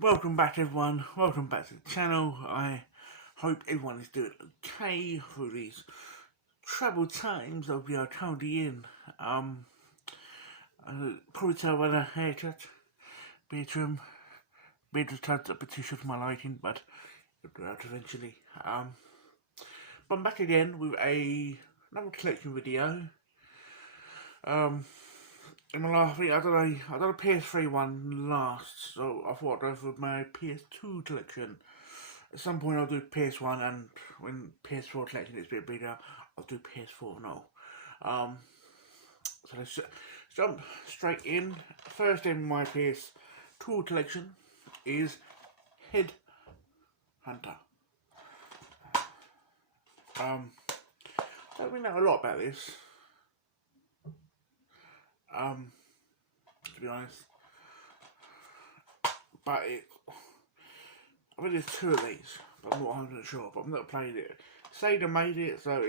Welcome back everyone, welcome back to the channel. I hope everyone is doing okay through these troubled times that we are currently in. Probably tell by the haircut, beard trim turns up a bit too short for my liking, but it'll do out eventually. But I'm back again with another collection video. In my last video, I done a PS3 one last, so I thought I'd go for my PS2 collection. At some point I'll do PS1, and when PS4 collection gets a bit bigger, I'll do PS4 now. So let's jump straight in. First in my PS2 collection is Head Hunter. I don't really know a lot about this. To be honest, but I think there's two of these, but I'm not 100% sure. But I've not played it. Sega made it, so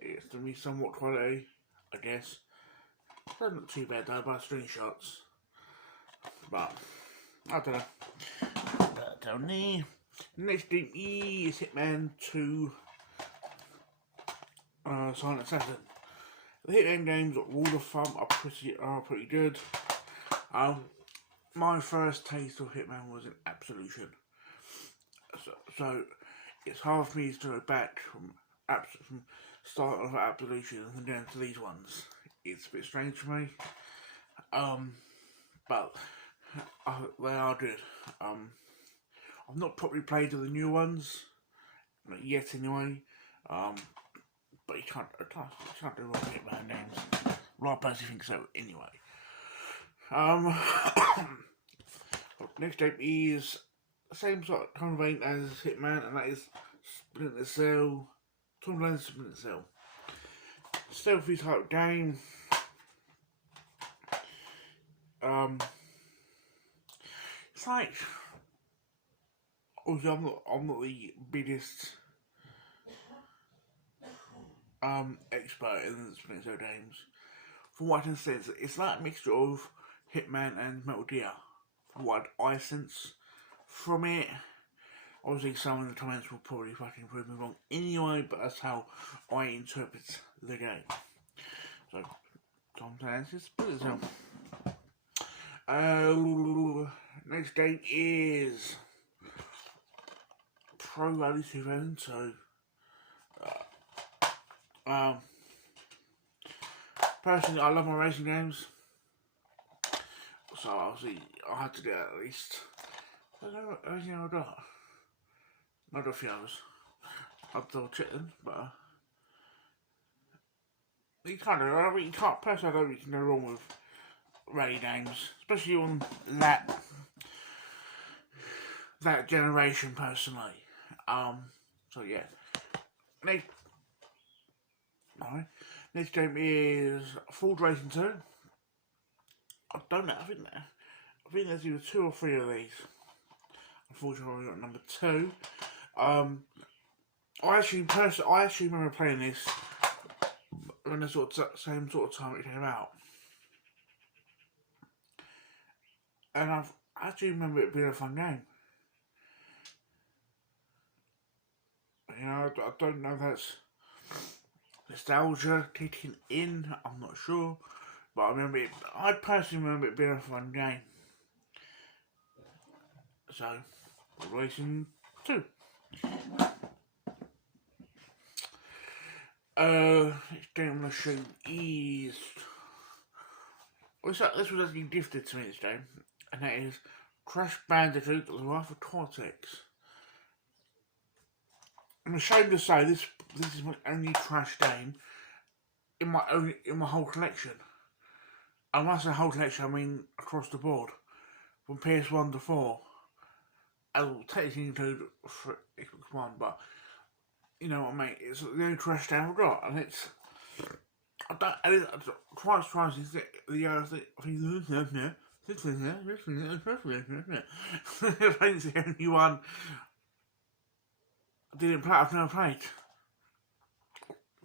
it's to be somewhat quality, I guess. Doesn't look too bad though by screenshots, but I don't know. Down there. Next game is Hitman 2 Silent Assassin. The Hitman games rule of thumb are pretty good. My first taste of Hitman was in Absolution, so it's hard for me to go back from start of Absolution and down to these ones. It's a bit strange for me, but they are good. I've not properly played the new ones, not yet anyway. But you can't do wrong with Hitman names. Well, I personally think so anyway. Next game is the same sort of kind of vein as Hitman, and that is Splinter Cell. Tom Clancy's Splinter Cell. Stealthy type game. It's like, obviously I'm not the biggest expert in the Splinter Cell games. From what I can sense, it's like a mixture of Hitman and Metal Gear. From what I sense from it. Obviously some in the comments will probably fucking prove me wrong anyway, but that's how I interpret the game. So, Tom Clancy's Splinter Cell. Next game is Pro Rally 2002. Personally, I love my racing games, so obviously I had to get at least. I don't know everything I got. Not a few others. I'll double check them, but you can't. Personally, I don't think you can go wrong with rally games, especially on that generation. Personally, so yeah. Next game is Ford Racing 2. I don't know, I think there's either 2 or 3 of these. Unfortunately, I got number 2. I actually remember playing this when the same sort of time it came out. And I actually remember it being a fun game. You know, I don't know if that's nostalgia kicking in, I'm not sure, but I personally remember it being a fun game. So, Racing 2. Next game I'm going to show is, this was actually gifted to me this game, and that is Crash Bandicoot: The Life of Cortex. I'm ashamed to say this is my only Crash game in my whole collection. And when I say whole collection, I mean across the board, from PS1 to 4. I will technically include for Xbox One, but you know what I mean. It's the only Crash game I've got, and it's twice the I think it's the only one I didn't play. I've never played.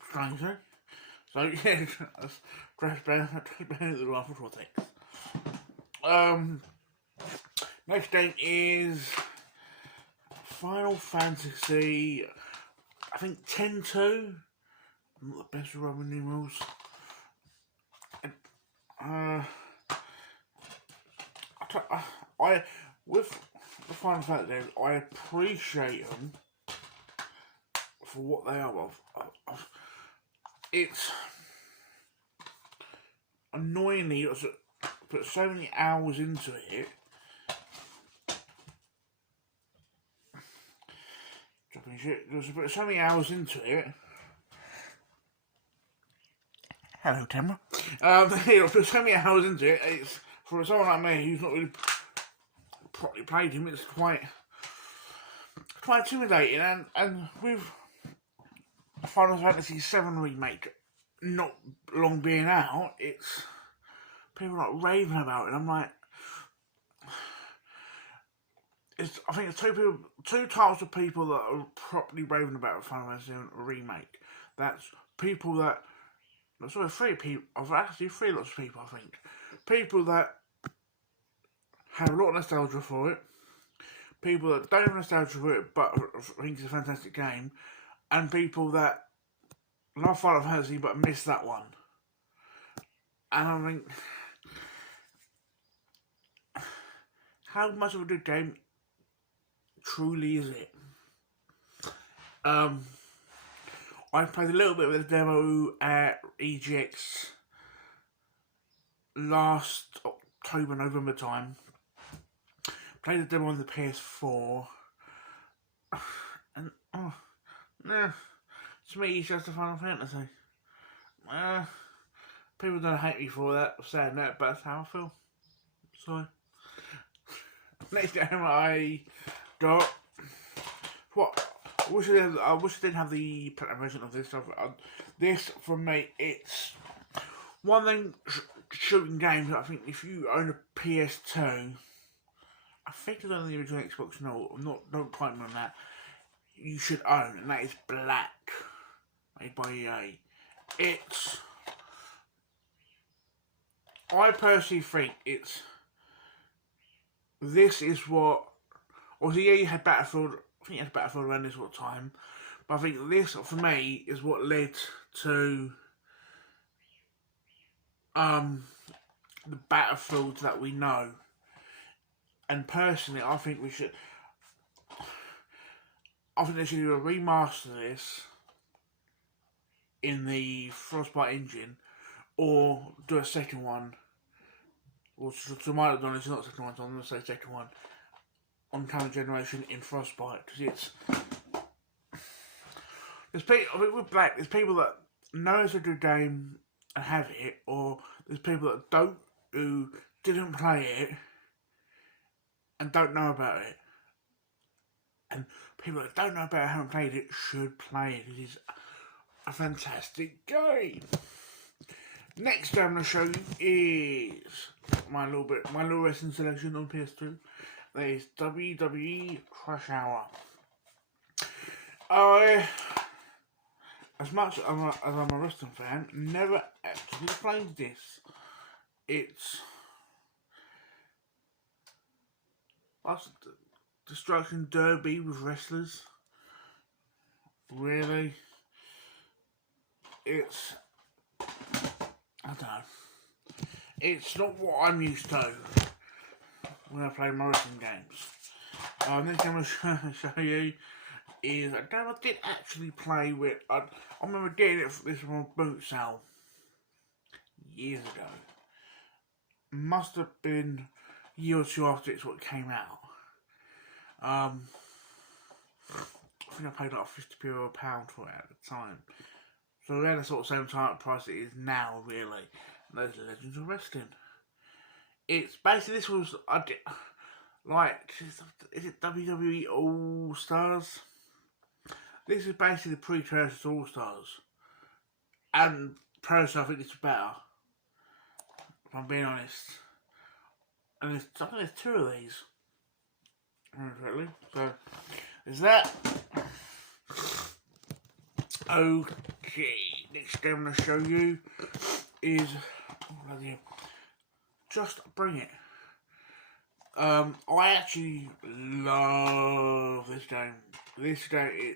Strangely. So yeah, that's Crash Bandicoot: The Life of Cortex. Next game is Final Fantasy, I think 10-2. Not the best with Roman numerals. I with the Final Fantasy games, I appreciate them for what they are. It's annoyingly put so many hours into it. Dropping shit. There's put so many hours into it. Hello, Tamara. Put so many hours into it. It's for someone like me who's not really properly played him. It's quite intimidating, and with Final Fantasy VII remake not long being out, it's people are like raving about it. And I'm like, I think it's two types of people that are properly raving about Final Fantasy VII remake. That's people that, sorry, three lots of people. I think people that have a lot of nostalgia for it, people that don't have nostalgia for it but think it's a fantastic game, and people that love Final Fantasy but miss that one. And I think, how much of a good game truly is it? I played a little bit of the demo at EGX last October, November time. Played the demo on the PS4, and to me, it's just a Final Fantasy. People don't hate me for that, saying that, but that's how I feel. So, next game I got what? I wish I didn't have the platinum version of this stuff. This, for me, it's one thing. Shooting games. I think if you own a PS2, I think it's on the original Xbox. No, don't quote me on that. You should own, and that is Black, made by EA. I personally think this is what, obviously EA had Battlefield. I think it had Battlefield around this sort of time, but I think this, for me, is what led to the Battlefields that we know. And personally, I think they should do a remaster of this in the Frostbite engine, or do a second one. Or to my knowledge, it's not a second one, so I'm going to say second one on current generation in Frostbite, because there's people, with Black, there's people that know it's a good game and have it, or there's people that don't, who didn't play it and don't know about it. And people that don't know about it, haven't played it, should play it. It is a fantastic game. Next game I'm going to show you is my little wrestling selection on PS2. That is WWE Crush Hour. As much as I'm a wrestling fan, never actually played this. It's Destruction Derby with wrestlers. Really? I don't know. It's not what I'm used to when I play my wrestling games. Next game I'm going to show you is a game I did actually play with. I remember getting this from a boot sale years ago. Must have been a year or two after it came out. I think I paid like 50p or a pound for it at the time. So we had the sort of same time price it is now, really. And those Legends of Wrestling. It's basically, this was, is it WWE All Stars? This is basically the precursor to All Stars. And personally, I think it's better, if I'm being honest. And I think there's two of these. Really. So, there's that. Okay, next game I'm going to show you is Just Bring It. I actually love this game. This game,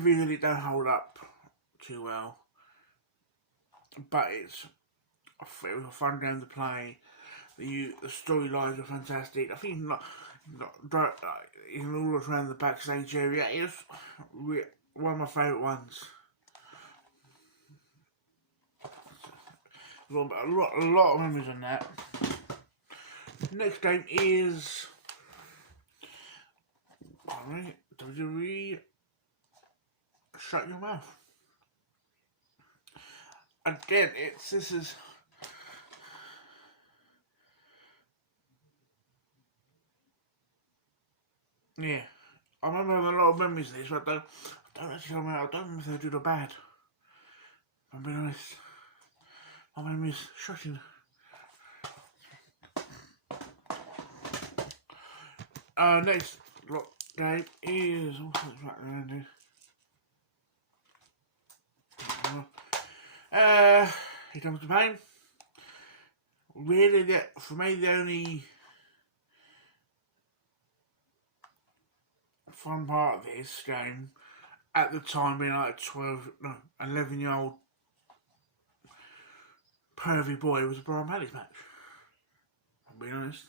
visually it don't hold up too well, but it was a fun game to play. The storylines are fantastic. I think in all around the backstage area, it's one of my favourite ones. A lot of memories on that. Next game is WWE Shut Your Mouth. Again, this is yeah. I remember having a lot of memories of this, but I don't actually remember. I don't remember if they did or bad. If I'm being honest, my memory's shocking. Next game is Here Comes the Pain. Really, for me, the only fun part of this game at the time, being like 11-year-old pervy boy, was a Brian Palace match. I'll be honest.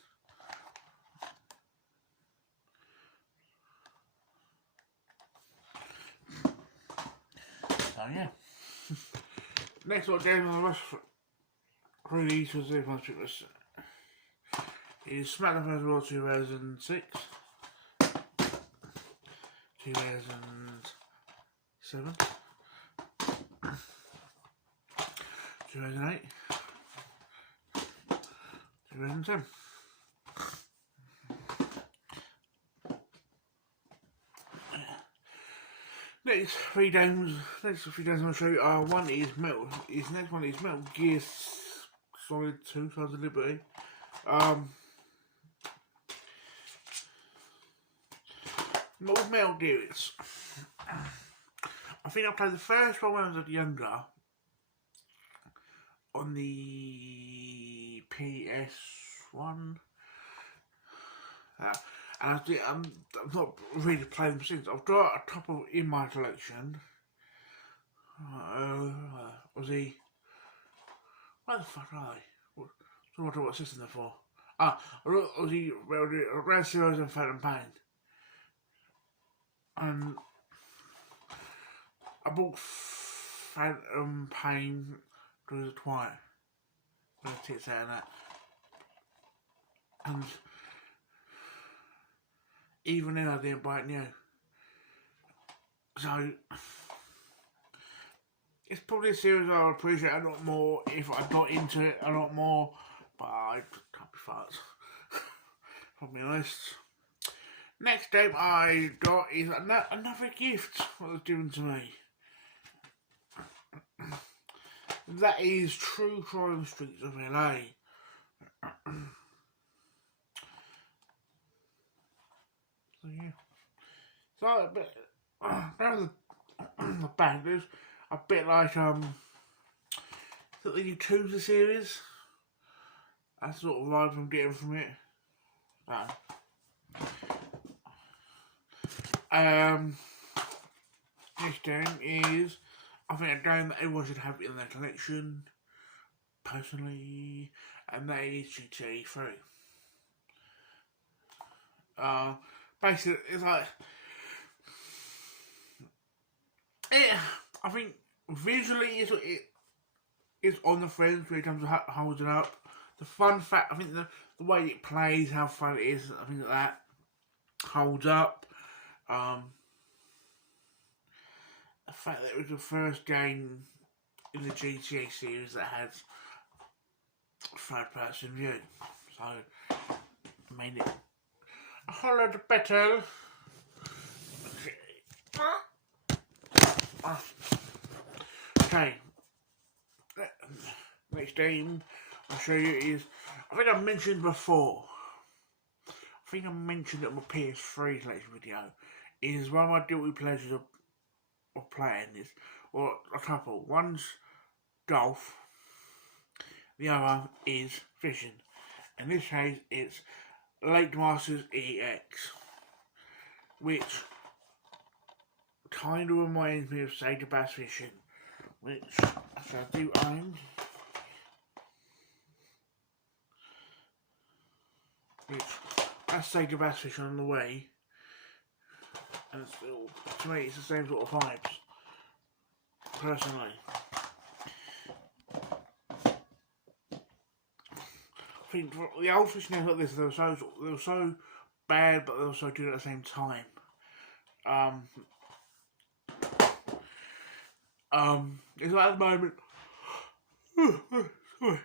So yeah. Next game on the list release was is SmackDown vs. Raw 2006, 2007, 2008, 2010. Next three games I'm going to show you are next one is Metal Gear Solid 2 Sons of Liberty. With Metal Gear, I think I played the first one when I was younger on the PS1. And I'm not really playing them since. I've got a couple in my collection. Was he? Where the fuck are they? What system they're for? Was he Red Zeros and Phantom Pain? And I bought Phantom Pain because it's quiet. With the tits out of that. And even then I didn't buy it new. So it's probably a series I'll appreciate a lot more if I got into it a lot more, but I can't be fucked. I'll be honest. Next game I got is another gift that was given to me. That is True Crime Streets of LA. So yeah. So a bit the bad news. A bit like the Yakuza series. That's sort of vibe I'm getting from it. This game is, I think, a game that everyone should have in their collection, personally, and that is GTA 3. Basically, it's like, I think visually it's on the fence when it comes to holding up. The fun fact, I think the way it plays, how fun it is, I think that holds up. The fact that it was the first game in the GTA series that had third-person view, so made it a whole lot better. Okay, next game I'll show you is, I think I mentioned before, I mentioned it on my PS3 collection video, is one of my guilty pleasures of playing this, or a couple. One's golf, the other is fishing. In this case, it's Lake Masters EX, which kind of reminds me of Sega Bass Fishing, which I do own. Which that's Sega Bass Fishing on the way, and it's still, to me, it's the same sort of vibes. Personally, I think the old fishing games like this, they were so bad, but they were so good at the same time. It's like at the moment. Sorry.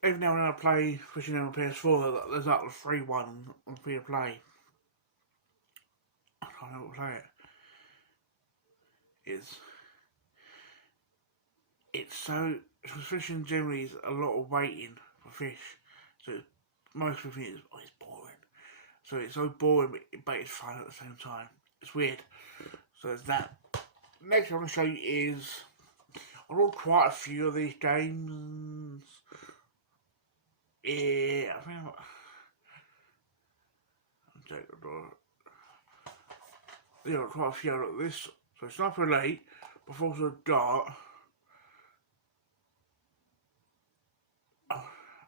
Every now and then I play fishing on PS4. There's like the free one on free to play. I can't know what to play it. It's so fishing generally is a lot of waiting for fish. So most of it is it's boring. So it's so boring, but it's fun at the same time. It's weird. So there's that. Next one I'm going to show you is I bought quite a few of these games. Yeah, I think quite a few like this. So Sniper Elite, but also Dart.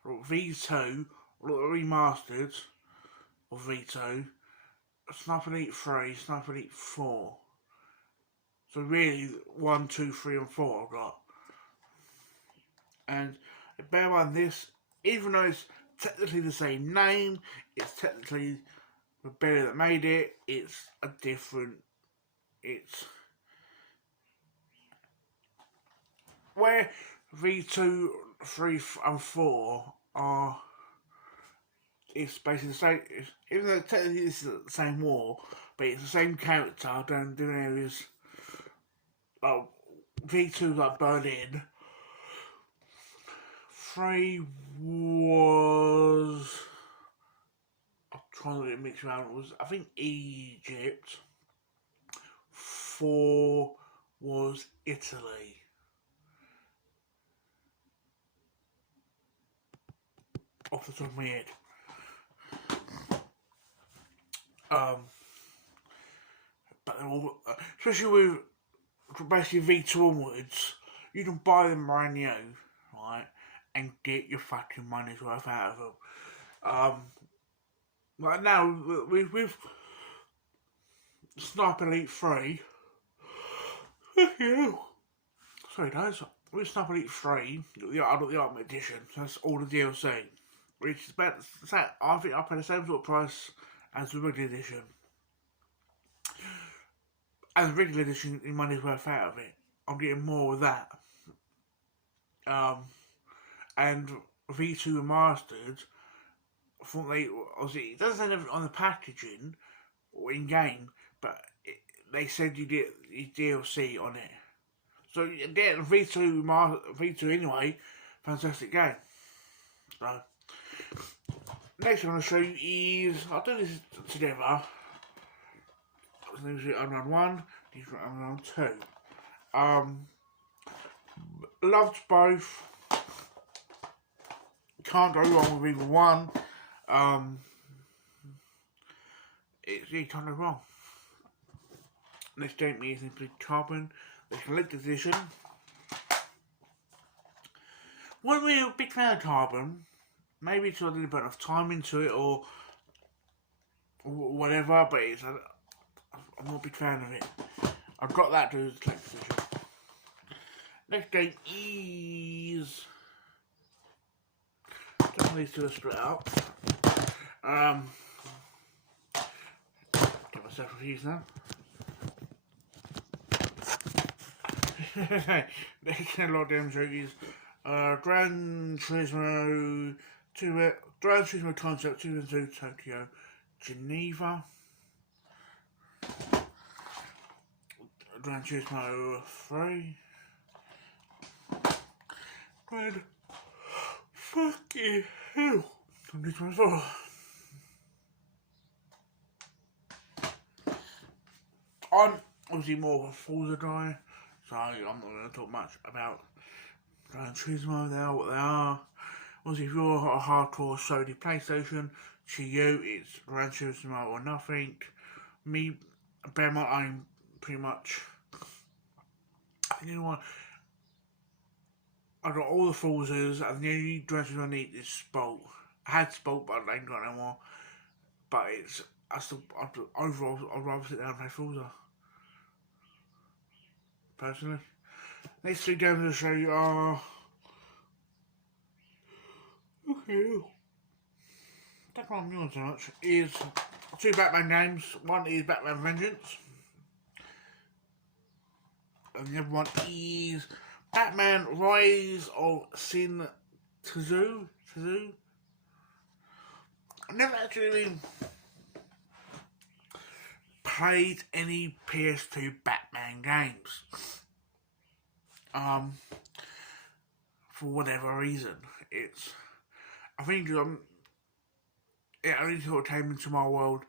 V2, remastered of V2, Sniper Elite 3, Sniper Elite 4. So really 1, 2, 3 and 4 I've got. And bear in mind this, even though it's technically the same name, it's technically the bear that made it, it's a different, it's where V2, 3 and 4 are, it's basically the same, even though technically this is the same war, but it's the same character doing different areas. Like V2 like Berlin, 3 was, I'm trying to mix around, it was I think Egypt, 4 was Italy. Off the top of my head. But they're all, especially with basically V2 onwards, you can buy them brand new, right, and get your fucking money's worth out of them. Like now, with Sniper Elite 3, sorry guys, with Sniper Elite 3, I got the Ultimate Edition, so that's all the DLC, which is about, I think I paid the same sort of price as the regular edition. And the regular edition, your money's worth out of it. I'm getting more of that. And V2 Remastered, I thought they, obviously, it doesn't say anything on the packaging or in game, but they said you get your DLC on it. So again, V2 anyway, fantastic game. So next I'm going to show you is, I'll do this together. Unknown 1, Unknown 2. Loved both. Can't go wrong with either one. You can't go wrong. Next game is simply Carbon, the collector's edition. Wasn't really a big fan of Carbon. Maybe it's a little bit of time into it or whatever, but I'm not a big fan of it. I've got that to the collector's edition. Next game is, these two are split up. Get myself confused now. Next game, a lot of damage is Gran Turismo 2, Gran Turismo Concept 2 Tokyo, Geneva. Gran Turismo 3. Gran fucking hell. 2024. I'm obviously more of a Forza guy, so I'm not going to talk much about Gran Turismo. They are what they are. Obviously, if you're a hardcore Sony PlayStation, to you it's Gran Turismo or nothing. Me, bear in mind, I'm pretty much. I think anyone. I got all the Forzas, and the only Gran Turismo I need is Sport. I had Sport, but I ain't got no more. But it's. Overall, I'd rather sit down and play Forza. Personally. Next two games I'll show you are. Okay. Don't know what I'm doing so much. Is two Batman games. One is Batman Vengeance. And the other one is Batman Rise of Sin Tzu. I've never actually played any PS2 Batman games. For whatever reason. I think it only sort of came into my world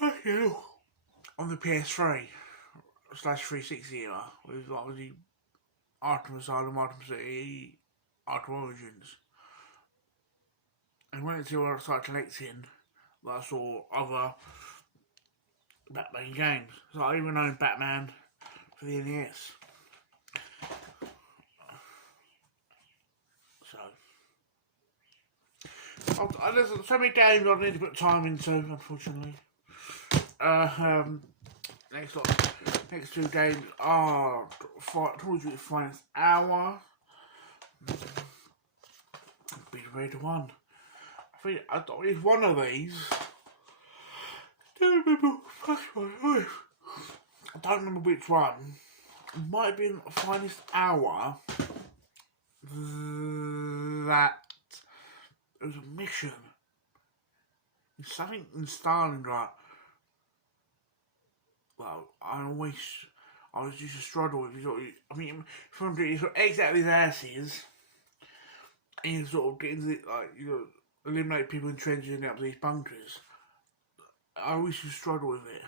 on the PS3 / 360 era. It was like the Arkham Asylum, Arkham City, Arkham Origins. And when until I started collecting, I saw other Batman games. So I even owned Batman for the NES. There's so many games I need to put time into, unfortunately. Next two games are towards your finest hour. Be ready to one. I think I don't need one of these. I don't remember which one. It might have been finest hour. That it was a mission. It's something in Stalingrad. Well, I was used to struggle with it. I mean, from you sort of exit out these asses, and you sort of get into you eliminate people in trenches and out to these bunkers. I always used to struggle with it.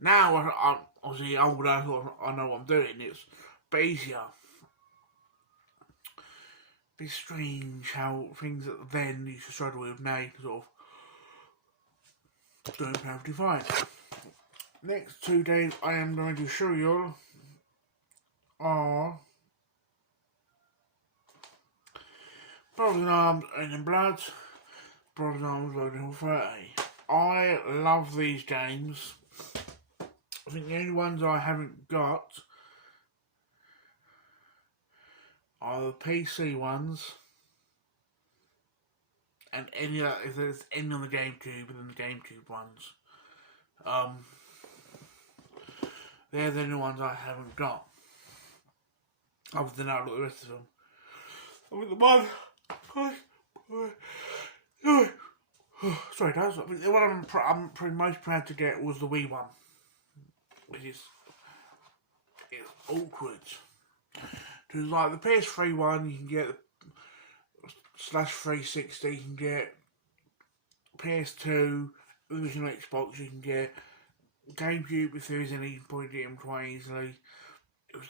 Now I'm obviously older, I know what I'm doing. It's a bit easier. It's strange how things that then used to struggle with now you can sort of doing perfectly fine. Next two games I am going to show you are Brothers in Arms and in Blood, Brothers in Arms Loading 30. I love these games. I think the only ones I haven't got are the PC ones, and if there's any on the GameCube, and then the GameCube ones. They're the only ones I haven't got. Other than that, I've got the rest of them. I mean, the one. Sorry, guys. I mean, the one I'm pretty most proud to get was the Wii one, which is awkward. Because like the PS3 one, you can get / 360, you can get PS2, original Xbox, you can get GameCube if there is any, you can probably get them quite easily.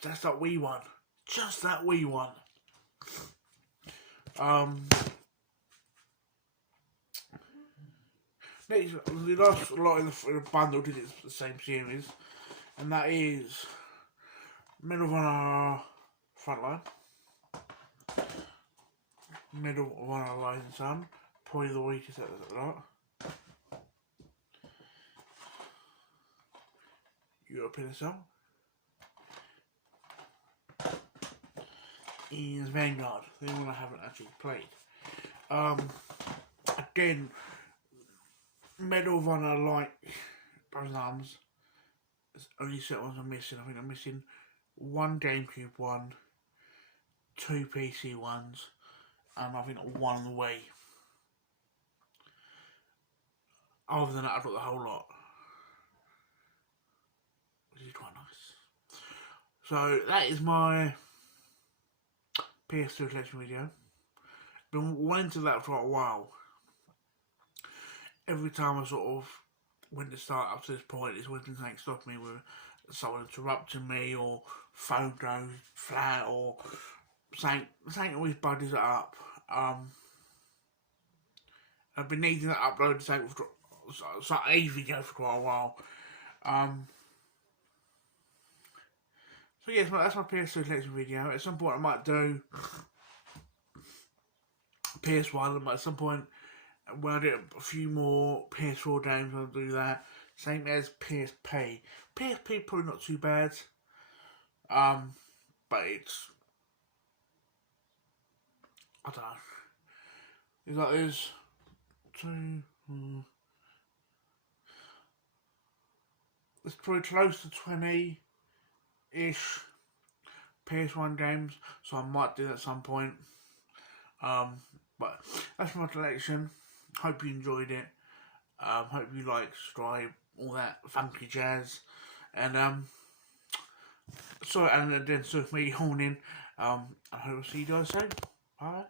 That's that Wii one. Just that Wii one. Next, the last lot in the bundle because it's the same series, and that is Medal of Honor Frontline, Medal of Honor Rising Sun, probably the weakest out of that lot. European Assault is Vanguard, the one I haven't actually played. Again, Medal of Honor, like Brothers in Arms, there's only certain ones I'm missing. I think I'm missing one GameCube one, two PC ones, and I think one on the Wii. Other than that, I've got the whole lot, which is quite nice. So that is my PS2 collection video. Been wanting to that for a while. Every time I sort of went to start up to this point, it's always been something stopping me with someone interrupting me, or phone goes flat, or something always buddies it up. I've been needing to upload the same for a video for quite a while. So yes, that's my PS2 collection video. At some point I might do PS1, but at some point when I do a few more PS4 games, I'll do that. Same as PSP. PSP probably not too bad. But it's, I don't know. It's like there's it's probably close to 20-ish PS1 games, so I might do that at some point. But that's my collection. Hope you enjoyed it. Hope you like, subscribe, all that funky jazz. And sorry, and then me yawning. I hope I'll see you guys soon. Bye.